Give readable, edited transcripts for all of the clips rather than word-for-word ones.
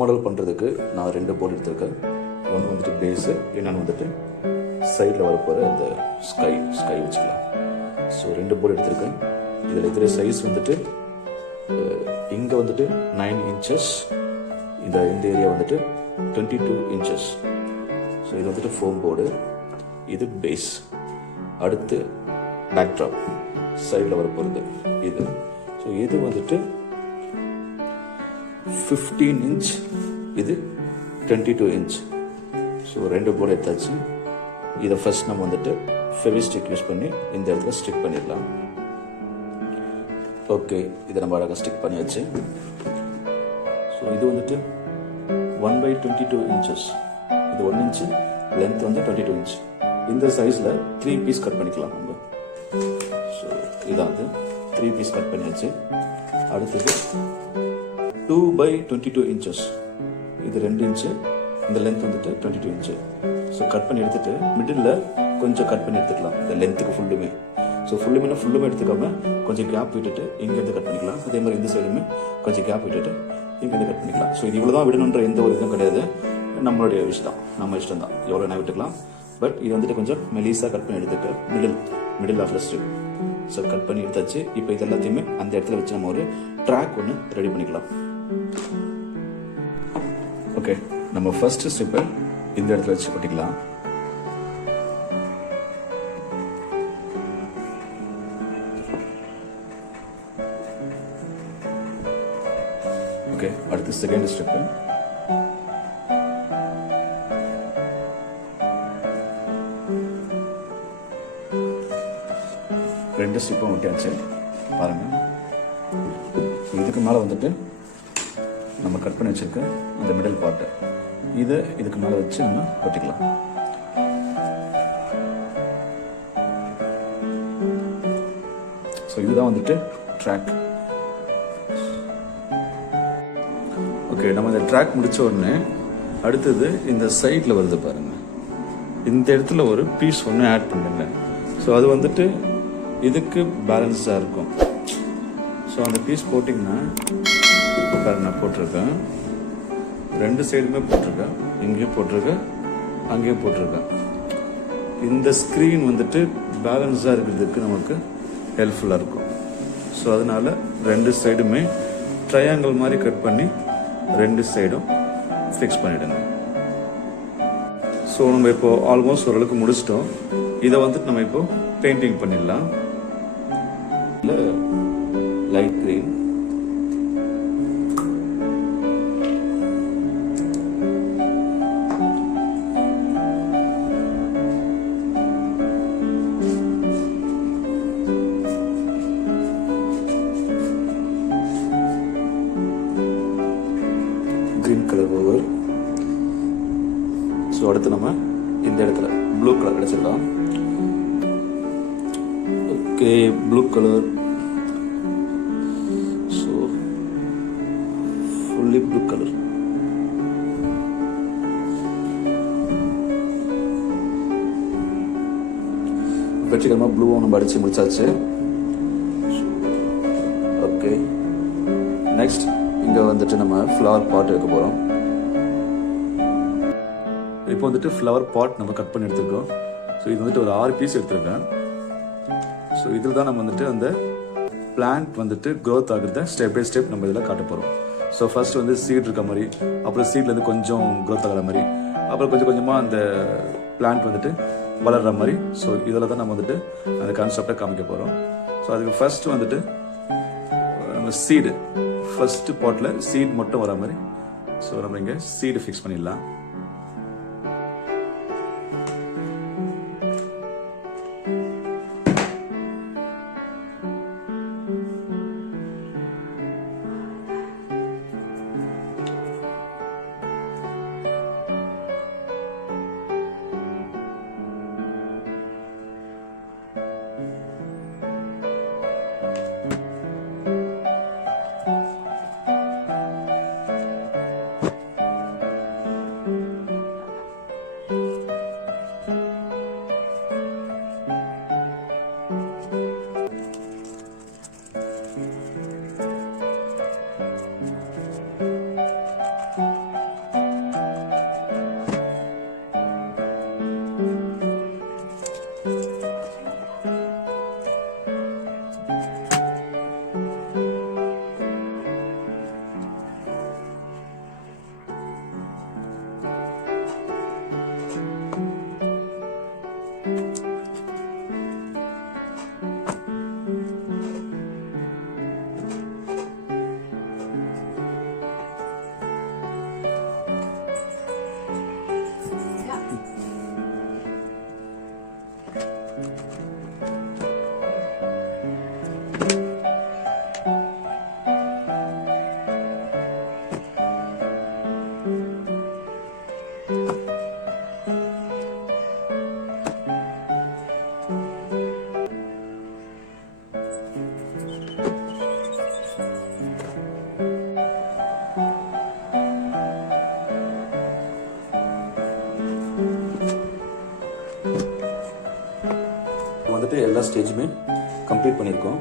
Model பண்ணுறதுக்கு நான் 2 board எடுத்திருக்கேன். ஒன்று வந்துட்டு பேஸு, இன்னொன்று வந்துட்டு சைடில் வரப்போகிற அந்த ஸ்கை வச்சுக்கலாம். ஸோ 2 போர்டு எடுத்திருக்கேன். இதில் இருக்கிற சைஸ் வந்துட்டு இங்கே வந்துட்டு 9 இன்ச்சஸ், இந்த ஏரியா வந்துட்டு 22 இன்ச்சஸ். ஸோ இது வந்துட்டு ஃபோம் போர்டு, இது பேஸ். அடுத்து பேக்ட்ராப் சைடில் வரப்போகிறது இது. ஸோ இது வந்துட்டு 15 இன்ச், இது 22 இன்ச். ஸோ 2 போர்டு எடுத்தாச்சு. இதை ஃபர்ஸ்ட் நம்ம வந்துட்டு ஃபெவிஸ்டிக் யூஸ் பண்ணி இந்த இடத்துல ஸ்டிக் பண்ணிடலாம். ஓகே, இதை நம்ம அழகாக ஸ்டிக் பண்ணியாச்சு. ஸோ இது வந்துட்டு 1/22 இன்ச்சஸ், இது 1 இன்ச்சு, லென்த் வந்து 22 இன்ச். இந்த சைஸில் 3 பீஸ் கட் பண்ணிக்கலாம் நம்ம. ஸோ இதான் அது 3 பீஸ் கட் பண்ணியாச்சு. அடுத்தது 2/22 இன்ச்சஸ், இது 2 இன்ச்சு, இந்த லென்த் வந்துட்டு 22 இன்ச்சு. ஸோ கட் பண்ணி எடுத்துட்டு மிடில் கொஞ்சம் கட் பண்ணி எடுத்துக்கலாம் இந்த லென்த்துக்கு ஃபுல்லுமே. ஸோ ஃபுல்லுமே எடுத்துக்காம கொஞ்சம் கேப் விட்டுட்டு இங்கேருந்து கட் பண்ணிக்கலாம். அதே மாதிரி இந்த சைடுமே கொஞ்சம் கேப் விட்டுட்டு இங்கேருந்து கட் பண்ணிக்கலாம். ஸோ இது இவ்வளோ தான் விடணுன்ற எந்த ஒரு இதுவும் கிடையாது, நம்மளுடைய இஷ்டம், நம்ம இஷ்டம் தான் எவ்வளோ நான் விட்டுக்கலாம். பட் இது வந்துட்டு கொஞ்சம் மெலிசாக கட் பண்ணி எடுத்துக்க middle of the strip. So cut பண்ணி எடுத்தாச்சு. இப்போ இது எல்லாத்தையுமே அந்த இடத்துல வச்சு நம்ம ஒரு ட்ராக் ஒன்று ரெடி பண்ணிக்கலாம். ஓகே, நம்ம ஃபர்ஸ்ட் ஸ்ட்ரிப்பை இந்த இடத்துல வச்சு பண்ணிக்கலாம். ஓகே, அடுத்து செகண்ட் ஸ்டெப்பு. ரெண்டு ஸ்ட்ரிப்பும் ஒட்டியாச்சு பாருங்க. இதுக்கு மேலே வந்துட்டு நம்ம கட் பண்ணி வச்சிருக்க அந்த மிடில் பார்ட்டு இதை இதுக்கு மேலே வச்சு நம்ம ஒட்டிக்கலாம். ஸோ இதுதான் வந்துட்டு ட்ராக். ஓகே, நம்ம இந்த ட்ராக் முடிச்ச உடனே அடுத்தது இந்த சைடில் வருது பாருங்க, இந்த இடத்துல ஒரு பீஸ் ஒன்று ஆட் பண்ணுங்க. ஸோ அது வந்துட்டு இதுக்கு பேலன்ஸாக இருக்கும். ஸோ அந்த பீஸ் போட்டிங்கன்னா நான் போட்டிருக்கேன், 2 சைடுமே போட்டிருக்கேன், இங்கேயும் போட்டிருக்கேன், அங்கேயும் போட்டிருக்கேன். இந்த ஸ்க்ரீன் வந்துட்டு பேலன்ஸாக இருக்கிறதுக்கு நமக்கு ஹெல்ப்ஃபுல்லாக இருக்கும். ஸோ அதனால 2 சைடுமே ட்ரையாங்கிள் மாதிரி கட் பண்ணி 2 சைடும் ஃபிக்ஸ் பண்ணிவிடுங்க. ஸோ நம்ம இப்போ ஆல்மோஸ்ட் ஓரளவுக்கு முடிச்சிட்டோம். இதை வந்துட்டு நம்ம இப்போ பெயிண்டிங் பண்ணிடலாம். இல்லை light green, green colour over. So அடுத்து நம்ம இந்த இடத்துல ப்ளூ கலர் கிடைச்சிடலாம். Okay, blue colour. So fully blue colour. வெற்றிகரமாக ப்ளூவும் நம்ம அடிச்சு முடிச்சாச்சு. ஓகே, நெக்ஸ்ட் இங்கே வந்துட்டு நம்ம ஃப்ளவர் பாட் வைக்க போகிறோம். இப்போ வந்துட்டு ஃப்ளவர் பாட் நம்ம கட் பண்ணி எடுத்துருக்கோம். ஸோ இது வந்துட்டு ஒரு 6 பீஸ் எடுத்திருக்கேன். ஸோ இதில் தான் நம்ம வந்துட்டு அந்த பிளான்ட் வந்துட்டு க்ரோத் ஆகுறத ஸ்டெப் பை ஸ்டெப் நம்ம இதில் காட்ட போகிறோம். ஸோ ஃபர்ஸ்ட் வந்து சீட் இருக்க மாதிரி, அப்புறம் சீட்லேருந்து கொஞ்சம் க்ரோத் ஆகிற மாதிரி, அப்புறம் கொஞ்சம் கொஞ்சமாக அந்த பிளான்ட் வந்துட்டு வளர்கிற மாதிரி. ஸோ இதில் தான் நம்ம வந்துட்டு அந்த கான்செப்டை காமிக்க போகிறோம். ஸோ அதுக்கு ஃபர்ஸ்ட் வந்துட்டு நம்ம சீடு, ஃபர்ஸ்ட் பாட்டில் சீட் மட்டும் வர மாதிரி. ஸோ நம்ம இங்கே சீடு ஃபிக்ஸ் பண்ணிடலாம். எல்லா ஸ்டேஜுமே கம்ப்ளீட் பண்ணியிருக்கோம்.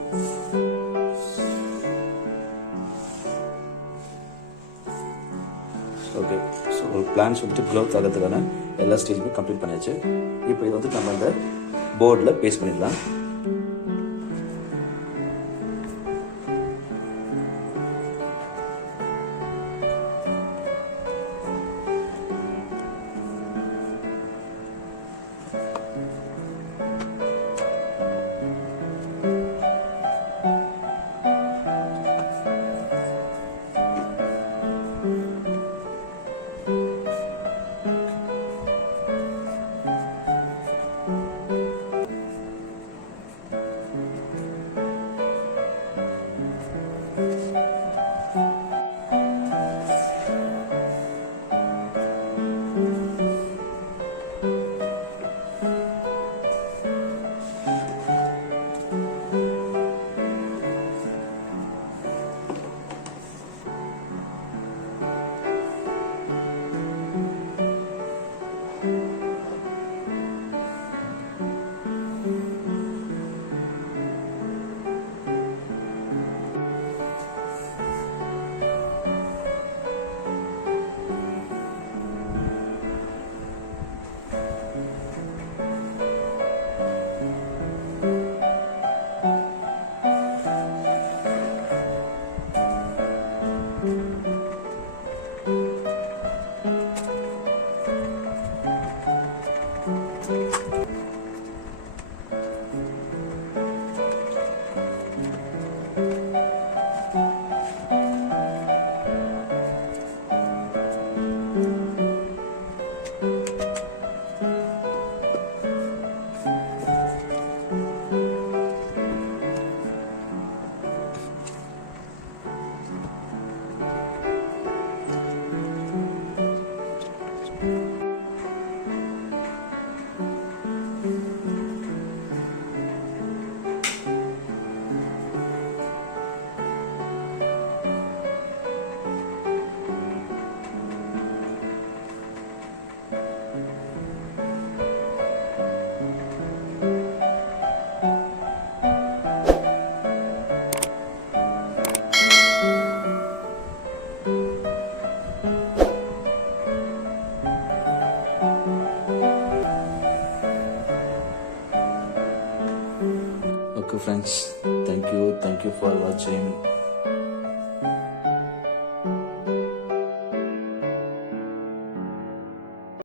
ஓகே, ஸோ பிளான்ஸ் வந்துட்டு க்ரோத் ஆகிறதுக்கான எல்லா ஸ்டேஜுமே கம்ப்ளீட் பண்ணியாச்சு. இப்போ இது வந்துட்டு நம்ம அந்த போர்டில் பேஸ்ட் பண்ணிடலாம். Okay friends, thank you for watching.